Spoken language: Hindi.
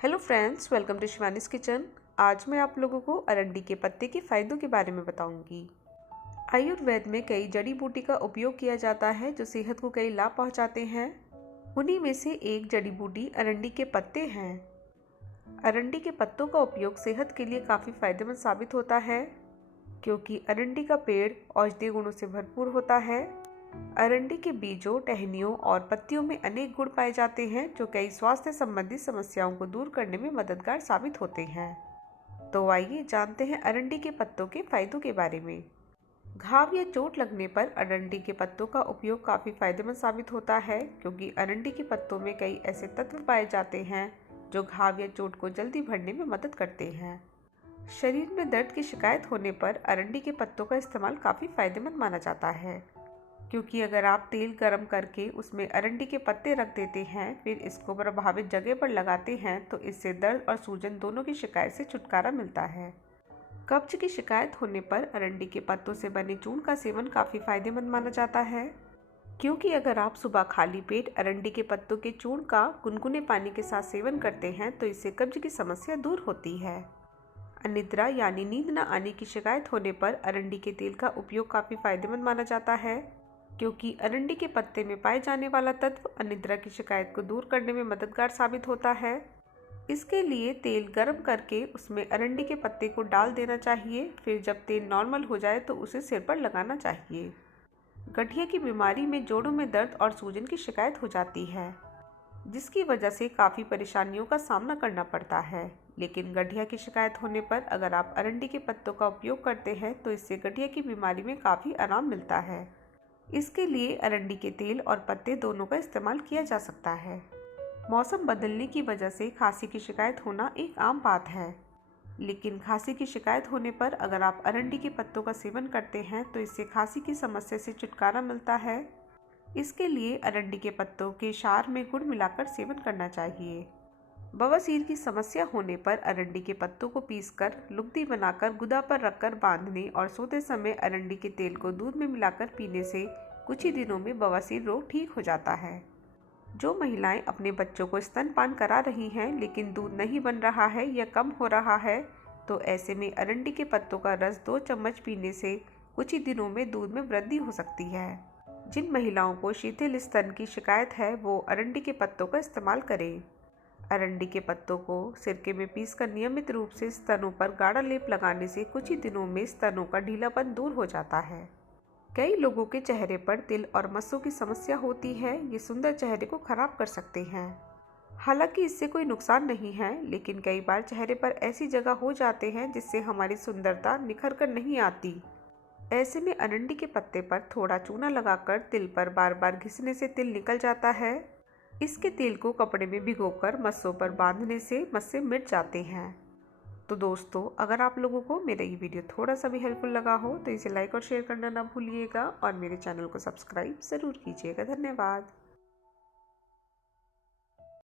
Hello friends, welcome to Shivani's kitchen. आज मैं आप लोगों को अरंडी के पत्ते के फ़ायदों के बारे में बताऊंगी। आयुर्वेद में कई जड़ी बूटी का उपयोग किया जाता है जो सेहत को कई लाभ पहुंचाते हैं। उन्हीं में से एक जड़ी बूटी अरंडी के पत्ते हैं। अरंडी के पत्तों का उपयोग सेहत के लिए काफ़ी फायदेमंद साबित होता है, क्योंकि अरंडी का पेड़ औषधीय गुणों से भरपूर होता है। अरंडी के बीजों, टहनियों और पत्तियों में अनेक गुण पाए जाते हैं जो कई स्वास्थ्य संबंधी समस्याओं को दूर करने में मददगार साबित होते हैं। तो आइए जानते हैं अरंडी के पत्तों के फायदों के बारे में। घाव या चोट लगने पर अरंडी के पत्तों का उपयोग काफ़ी फायदेमंद साबित होता है, क्योंकि अरंडी के पत्तों में कई ऐसे तत्व पाए जाते हैं जो घाव या चोट को जल्दी भरने में मदद करते हैं। शरीर में दर्द की शिकायत होने पर अरंडी के पत्तों का इस्तेमाल काफ़ी फायदेमंद माना जाता है, क्योंकि अगर आप तेल गरम करके उसमें अरंडी के पत्ते रख देते हैं, फिर इसको प्रभावित जगह पर लगाते हैं, तो इससे दर्द और सूजन दोनों की शिकायत से छुटकारा मिलता है। कब्ज की शिकायत होने पर अरंडी के पत्तों से बने चूर्ण का सेवन काफ़ी फायदेमंद माना जाता है, क्योंकि अगर आप सुबह खाली पेट अरंडी के पत्तों के चूर्ण का गुनगुने पानी के साथ सेवन करते हैं तो इससे कब्ज की समस्या दूर होती है। अनिद्रा यानी नींद न आने की शिकायत होने पर अरंडी के तेल का उपयोग काफ़ी फायदेमंद माना जाता है, क्योंकि अरंडी के पत्ते में पाए जाने वाला तत्व अनिद्रा की शिकायत को दूर करने में मददगार साबित होता है। इसके लिए तेल गर्म करके उसमें अरंडी के पत्ते को डाल देना चाहिए। फिर जब तेल नॉर्मल हो जाए तो उसे सिर पर लगाना चाहिए। गठिया की बीमारी में जोड़ों में दर्द और सूजन की शिकायत हो जाती है, जिसकी वजह से काफ़ी परेशानियों का सामना करना पड़ता है। लेकिन गठिया की शिकायत होने पर अगर आप अरंडी के पत्तों का उपयोग करते हैं तो इससे गठिया की बीमारी में काफ़ी आराम मिलता है। इसके लिए अरंडी के तेल और पत्ते दोनों का इस्तेमाल किया जा सकता है। मौसम बदलने की वजह से खांसी की शिकायत होना एक आम बात है, लेकिन खांसी की शिकायत होने पर अगर आप अरंडी के पत्तों का सेवन करते हैं तो इससे खांसी की समस्या से छुटकारा मिलता है। इसके लिए अरंडी के पत्तों के क्षार में गुड़ मिलाकर सेवन करना चाहिए। बवासीर की समस्या होने पर अरंडी के पत्तों को पीसकर लुगदी बनाकर गुदा पर रखकर बांधने और सोते समय अरंडी के तेल को दूध में मिलाकर पीने से कुछ ही दिनों में बवासीर रोग ठीक हो जाता है। जो महिलाएं अपने बच्चों को स्तनपान करा रही हैं लेकिन दूध नहीं बन रहा है या कम हो रहा है, तो ऐसे में अरंडी के पत्तों का रस 2 चम्मच पीने से कुछ ही दिनों में दूध में वृद्धि हो सकती है। जिन महिलाओं को शिथिल स्तन की शिकायत है वो अरंडी के पत्तों का इस्तेमाल करें। अरंडी के पत्तों को सिरके में पीसकर नियमित रूप से स्तनों पर गाढ़ा लेप लगाने से कुछ ही दिनों में स्तनों का ढीलापन दूर हो जाता है। कई लोगों के चेहरे पर तिल और मस्सों की समस्या होती है। ये सुंदर चेहरे को खराब कर सकते हैं। हालांकि इससे कोई नुकसान नहीं है, लेकिन कई बार चेहरे पर ऐसी जगह हो जाते हैं जिससे हमारी सुंदरता निखर कर नहीं आती। ऐसे में अरंडी के पत्ते पर थोड़ा चूना लगाकर तिल पर बार बार घिसने से तिल निकल जाता है। इसके तेल को कपड़े में भिगोकर मस्सों पर बांधने से मस्से मिट जाते हैं। तो दोस्तों, अगर आप लोगों को मेरा ये वीडियो थोड़ा सा भी हेल्पफुल लगा हो तो इसे लाइक और शेयर करना ना भूलिएगा और मेरे चैनल को सब्सक्राइब ज़रूर कीजिएगा। धन्यवाद।